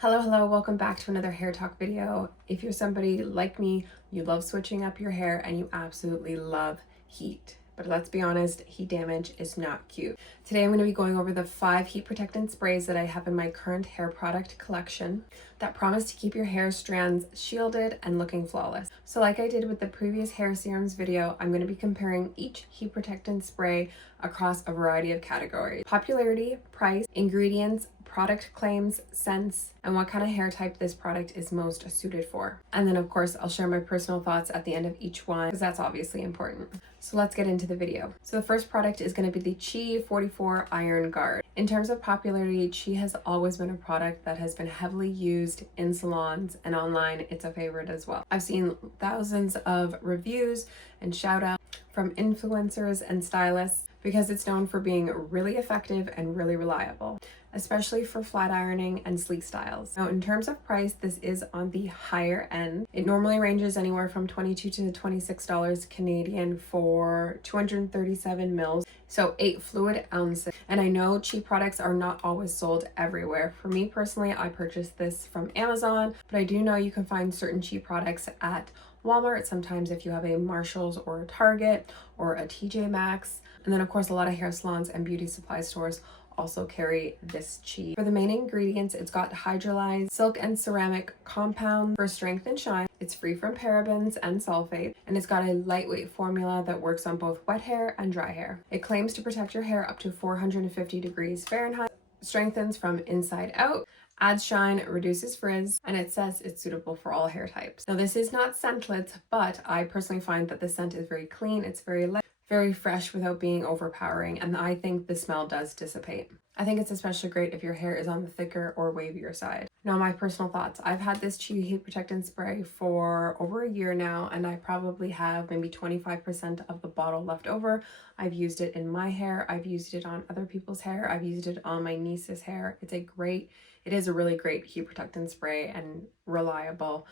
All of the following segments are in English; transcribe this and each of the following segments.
Hello, welcome back to another hair talk video. If you're somebody like me, you love switching up your hair and you absolutely love heat. But let's be honest, heat damage is not cute. Today I'm going to be going over the 5 heat protectant sprays that I have in my current hair product collection that promise to keep your hair strands shielded and looking flawless. So like I did with the previous hair serums video, I'm going to be comparing each heat protectant spray across a variety of categories: popularity, price, ingredients, product claims, scents, and what kind of hair type this product is most suited for. And then of course, I'll share my personal thoughts at the end of each one because that's obviously important. So let's get into the video. So the first product is going to be the Chi 44 Iron Guard. In terms of popularity, Chi has always been a product that has been heavily used in salons and online. It's a favorite as well. I've seen thousands of reviews and shout outs from influencers and stylists because it's known for being really effective and really reliable, especially for flat ironing and sleek styles. Now, in terms of price, this is on the higher end. It normally ranges anywhere from $22 to $26 Canadian for 237 mils, so 8 fluid ounces. And I know Chi products are not always sold everywhere. For me personally, I purchased this from Amazon, but I do know you can find certain Chi products at Walmart, sometimes if you have a Marshalls or a Target or a TJ Maxx. And then of course, a lot of hair salons and beauty supply stores also carry this Chi. For the main ingredients, it's got hydrolyzed silk and ceramic compound for strength and shine. It's free from parabens and sulfate, and it's got a lightweight formula that works on both wet hair and dry hair. It claims to protect your hair up to 450 degrees Fahrenheit, strengthens from inside out, adds shine, reduces frizz, and it says it's suitable for all hair types. Now, this is not scentless, but I personally find that the scent is very clean, it's very light, very fresh without being overpowering, and I think the smell does dissipate. I think it's especially great if your hair is on the thicker or wavier side. Now, my personal thoughts. I've had this Chi Heat Protectant Spray for over a year now, and I probably have maybe 25% of the bottle left over. I've used it in my hair. I've used it on other people's hair. I've used it on my niece's hair. It is a really great heat protectant spray and reliable.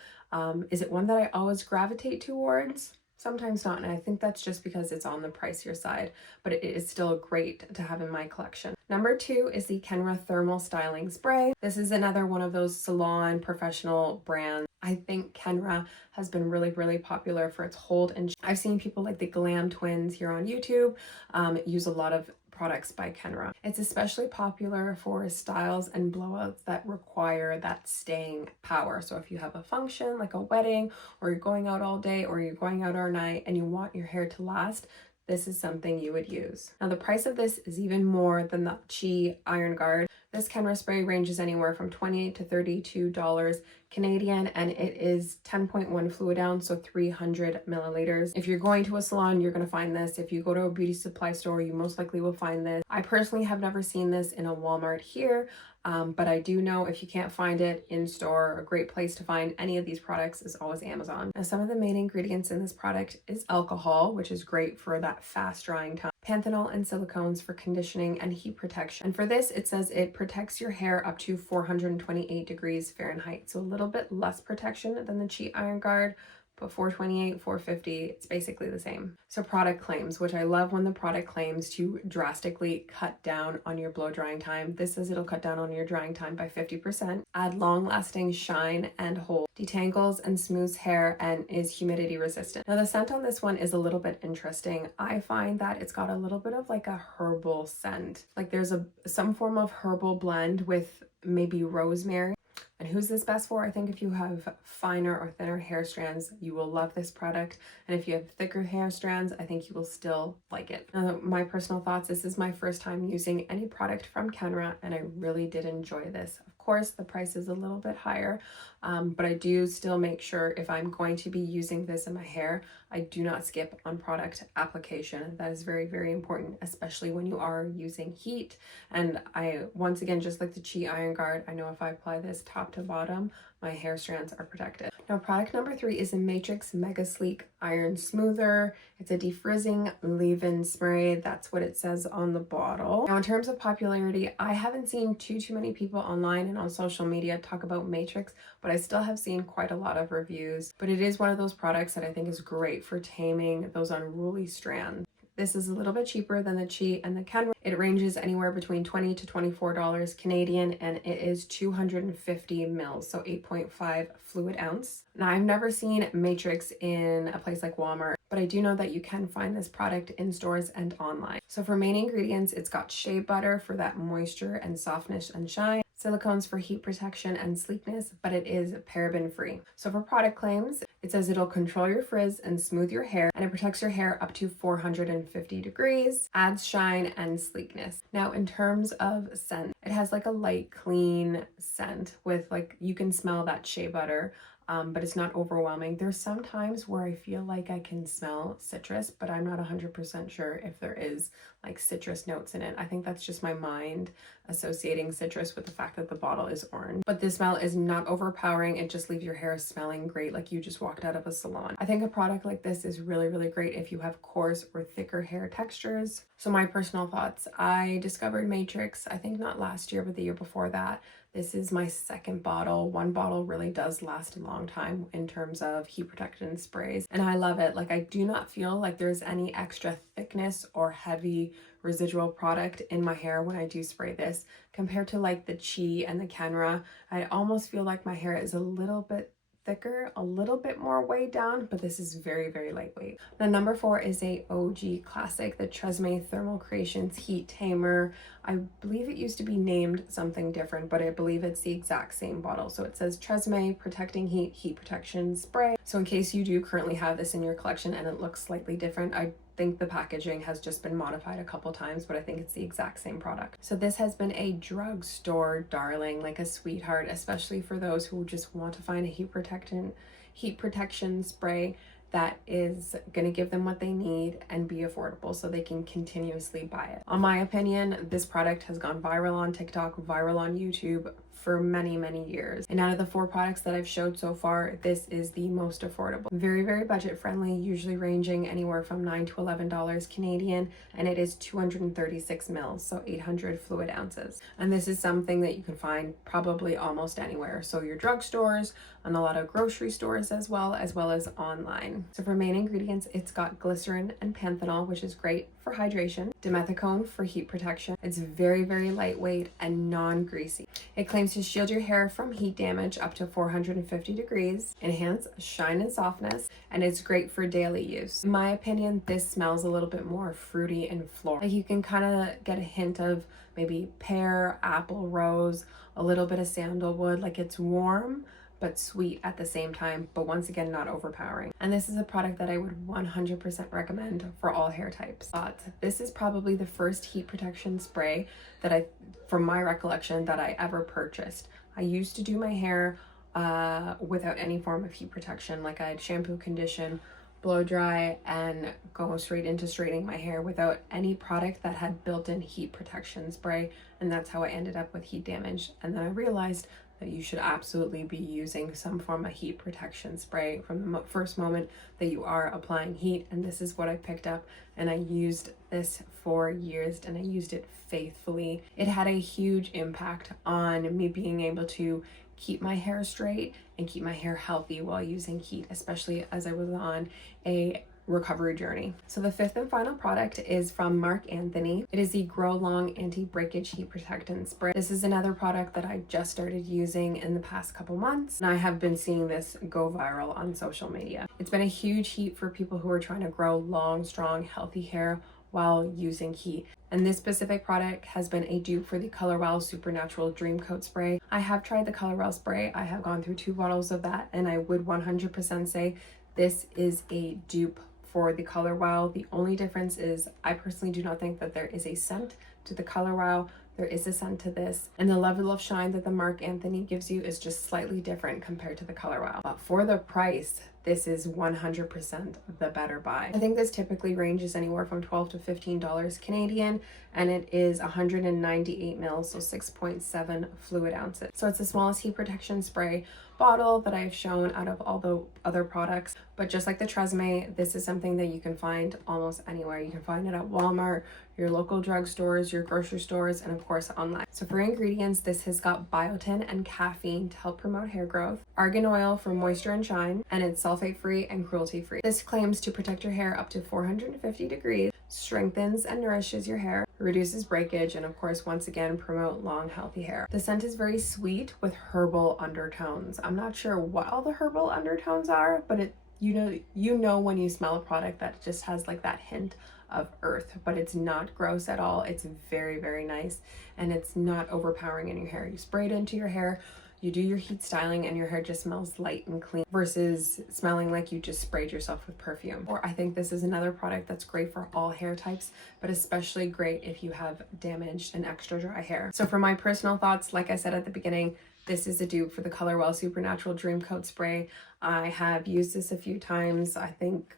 Is it one that I always gravitate towards? Sometimes not, and I think that's just because it's on the pricier side, but it is still great to have in my collection. Number 2 is the Kenra Thermal Styling Spray. This is another one of those salon professional brands. I think Kenra has been really popular for its hold, and I've seen people like the Glam Twins here on YouTube use a lot of products by Kenra. It's especially popular for styles and blowouts that require that staying power. So if you have a function like a wedding, or you're going out all day, or you're going out all night and you want your hair to last, this is something you would use. Now, the price of this is even more than the Chi Iron Guard. This Kenra spray ranges anywhere from $28 to $32 Canadian, and it is 10.1 fluid ounce, so 300 milliliters. If you're going to a salon, you're going to find this. If you go to a beauty supply store, you most likely will find this. I personally have never seen this in a Walmart here, but I do know if you can't find it in store, a great place to find any of these products is always Amazon. Now, some of the main ingredients in this product is alcohol, which is great for that fast drying time, panthenol and silicones for conditioning and heat protection. And for this, it says it protects your hair up to 428 degrees Fahrenheit. So a little bit less protection than the Chi Iron Guard, but 428, 450, it's basically the same. So product claims, which I love when the product claims to drastically cut down on your blow drying time. This says it'll cut down on your drying time by 50%, add long lasting shine and hold, detangles and smooths hair, and is humidity resistant. Now, the scent on this one is a little bit interesting. I find that it's got a little bit of like a herbal scent. Like there's some form of herbal blend with maybe rosemary. And who's this best for? I think if you have finer or thinner hair strands, you will love this product. And if you have thicker hair strands, I think you will still like it. Now, my personal thoughts, this is my first time using any product from Kenra, and I really did enjoy this. Of course, the price is a little bit higher, but I do still make sure if I'm going to be using this in my hair, I do not skip on product application. That is very important, especially when you are using heat. And I, once again, just like the Chi Iron Guard, I know if I apply this top to bottom, my hair strands are protected. Now, product number 3 is a Matrix Mega Sleek Iron Smoother. It's a defrizzing leave-in spray. That's what it says on the bottle. Now, in terms of popularity, I haven't seen too many people online and on social media talk about Matrix, but I still have seen quite a lot of reviews. But it is one of those products that I think is great for taming those unruly strands. This is a little bit cheaper than the Chi and the Kenra. It ranges anywhere between $20 to $24 Canadian, and it is 250 mils, so 8.5 fluid ounce. Now, I've never seen Matrix in a place like Walmart, but I do know that you can find this product in stores and online. So for main ingredients, it's got shea butter for that moisture and softness and shine, silicones for heat protection and sleekness, but it is paraben free. So for product claims, it says it'll control your frizz and smooth your hair, and it protects your hair up to 450 degrees, adds shine and sleekness. Now, in terms of scent, it has like a light, clean scent with like, you can smell that shea butter. But it's not overwhelming. There's some times where I feel like I can smell citrus, but I'm not 100% sure if there is like citrus notes in it. I think that's just my mind associating citrus with the fact that the bottle is orange. But the smell is not overpowering. It just leaves your hair smelling great, like you just walked out of a salon. I think a product like this is really, really great if you have coarse or thicker hair textures. So my personal thoughts, I discovered Matrix, I think not last year, but the year before that. This is my second bottle. One bottle really does last a long time in terms of heat protectant sprays, and I love it. Like, I do not feel like there's any extra thickness or heavy residual product in my hair when I do spray this compared to like the Chi and the Kenra. I almost feel like my hair is a little bit thicker, a little bit more weighed down, but this is very, very lightweight. Now, number 4 is a OG classic, the Tresme Thermal Creations Heat Tamer. I believe it used to be named something different, but I believe it's the exact same bottle. So it says Tresme Protecting Heat, Heat Protection Spray. So in case you do currently have this in your collection and it looks slightly different, I think the packaging has just been modified a couple times, but I think it's the exact same product. So this has been a drugstore darling, like a sweetheart, especially for those who just want to find a heat protection spray that is going to give them what they need and be affordable so they can continuously buy it. On my opinion, this product has gone viral on TikTok, viral on YouTube for many, many years. And out of the 4 products that I've showed so far, this is the most affordable. Very, very budget friendly, usually ranging anywhere from $9 to $11 Canadian, and it is 236 mils, so 800 fluid ounces. And this is something that you can find probably almost anywhere. So your drugstores, and a lot of grocery stores as well as online. So for main ingredients, it's got glycerin and panthenol, which is great for hydration, dimethicone for heat protection. It's very, very lightweight and non-greasy. It claims to shield your hair from heat damage up to 450 degrees, enhance shine and softness, and it's great for daily use. In my opinion, this smells a little bit more fruity and floral. Like, you can kind of get a hint of maybe pear, apple, rose, a little bit of sandalwood. Like, it's warm but sweet at the same time, but once again, not overpowering. And this is a product that I would 100% recommend for all hair types. But this is probably the first heat protection spray that from my recollection, that I ever purchased. I used to do my hair without any form of heat protection. Like, I'd shampoo, condition, blow dry, and go straight into straightening my hair without any product that had built-in heat protection spray. And that's how I ended up with heat damage. And then I realized that you should absolutely be using some form of heat protection spray from the first moment that you are applying heat. And this is what I picked up, and I used this for years, and I used it faithfully. It had a huge impact on me being able to keep my hair straight and keep my hair healthy while using heat, especially as I was on a recovery journey. So the 5th and final product is from Marc Anthony. It is the Grow Long Anti-Breakage Heat Protectant Spray. This is another product that I just started using in the past couple months, and I have been seeing this go viral on social media. It's been a huge heat for people who are trying to grow long, strong, healthy hair while using heat. And this specific product has been a dupe for the Color Wow Supernatural Dream Coat Spray. I have tried the Color Wow spray. I have gone through 2 bottles of that, and I would 100% say this is a dupe for the Color Wow. The only difference is I personally do not think that there is a scent to the Color Wow. There is a scent to this, and the level of shine that the Marc Anthony gives you is just slightly different compared to the Color Wow. But for the price, this is 100% the better buy. I think this typically ranges anywhere from $12 to $15 Canadian, and it is 198 mils, so 6.7 fluid ounces. So it's the smallest heat protection spray bottle that I've shown out of all the other products. But just like the Tresemme, this is something that you can find almost anywhere. You can find it at Walmart, your local drugstores, your grocery stores, and of course online. So for ingredients, this has got biotin and caffeine to help promote hair growth, argan oil for moisture and shine, and it's sulfate free and cruelty free. This claims to protect your hair up to 450 degrees, strengthens and nourishes your hair, reduces breakage, and of course, once again, promote long, healthy hair. The scent is very sweet with herbal undertones. I'm not sure what all the herbal undertones are, but you know when you smell a product that just has like that hint of earth, but it's not gross at all. It's very, very nice, and it's not overpowering in your hair. You spray it into your hair, you do your heat styling, and your hair just smells light and clean versus smelling like you just sprayed yourself with perfume. Or I think this is another product that's great for all hair types, but especially great if you have damaged and extra dry hair. So for my personal thoughts, like I said at the beginning, this is a dupe for the Color Well Supernatural Dream Coat Spray. I have used this a few times. I think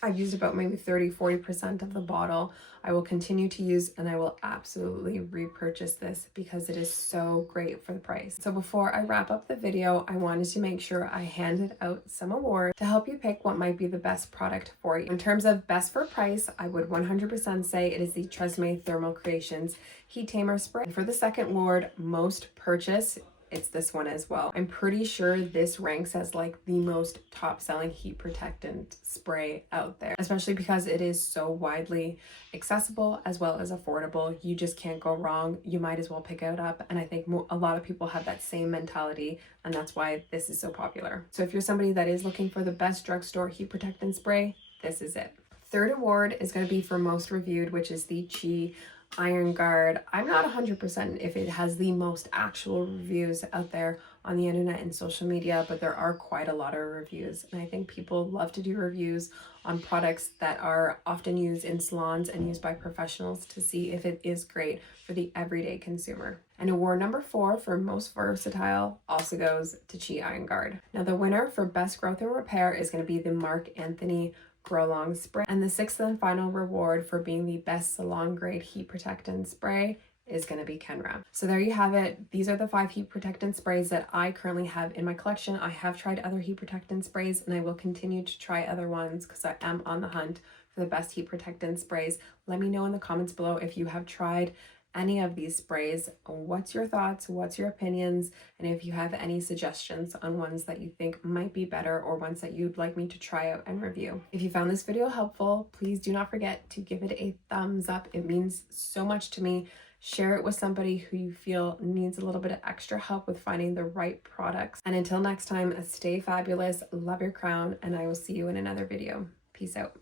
I've used about maybe 30-40% of the bottle. I will continue to use, and I will absolutely repurchase this because it is so great for the price. So before I wrap up the video, I wanted to make sure I handed out some awards to help you pick what might be the best product for you. In terms of best for price, I would 100% say it is the Tresme Thermal Creations Heat Tamer Spray. And for the second award, most purchase, it's this one as well. I'm pretty sure this ranks as like the most top selling heat protectant spray out there, especially because it is so widely accessible as well as affordable. You just can't go wrong. You might as well pick it up. And I think a lot of people have that same mentality, and that's why this is so popular. So if you're somebody that is looking for the best drugstore heat protectant spray, this is it. Third award is going to be for most reviewed, which is the Chi Iron Guard. I'm not 100% if it has the most actual reviews out there on the internet and social media, but there are quite a lot of reviews, and I think people love to do reviews on products that are often used in salons and used by professionals to see if it is great for the everyday consumer. And award number 4 for most versatile also goes to Chi Iron Guard. Now the winner for best growth and repair is going to be the Marc Anthony Grow Long Spray. And the 6th and final reward for being the best salon grade heat protectant spray is going to be Kenra. So there you have it. These are the 5 heat protectant sprays that I currently have in my collection. I have tried other heat protectant sprays, and I will continue to try other ones because I am on the hunt for the best heat protectant sprays. Let me know in the comments below if you have tried any of these sprays. What's your thoughts? What's your opinions? And if you have any suggestions on ones that you think might be better or ones that you'd like me to try out and review. If you found this video helpful, please do not forget to give it a thumbs up. It means so much to me. Share it with somebody who you feel needs a little bit of extra help with finding the right products. And until next time, stay fabulous, love your crown, and I will see you in another video. Peace out.